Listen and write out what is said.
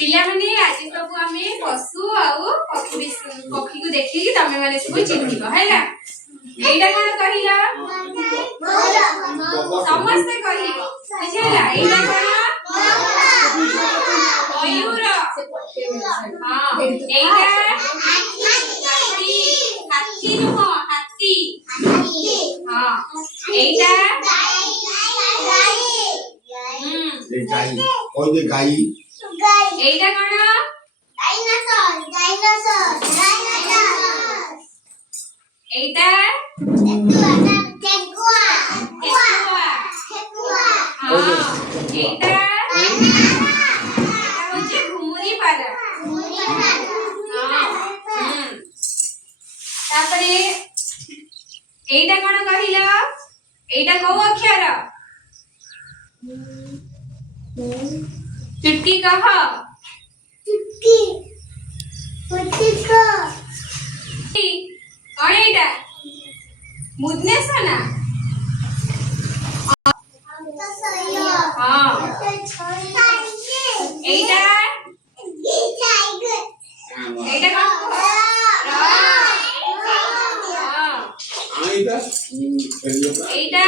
पिला माने आज सब आमे पशु आउ पक्षी पक्षी को देखि तमे माने सब चिन्हिबो हैला एटा कोन कहिला समस्त कहिबो बुझिला एटा कोन मयूर हां एटा हाथी हाथी नुह हाथी हां एटा गाई कोई दे गाई एटा कोन डायनासोर एटा टेकुआ हां एटा होचे घुमुरी पारा हां तापरे एटा कोन कहिला एटा को अक्षर चुटकी कह चुटकी को कौन एटा मुदने सोना हां एटा एटा कौन हां आईटा एटा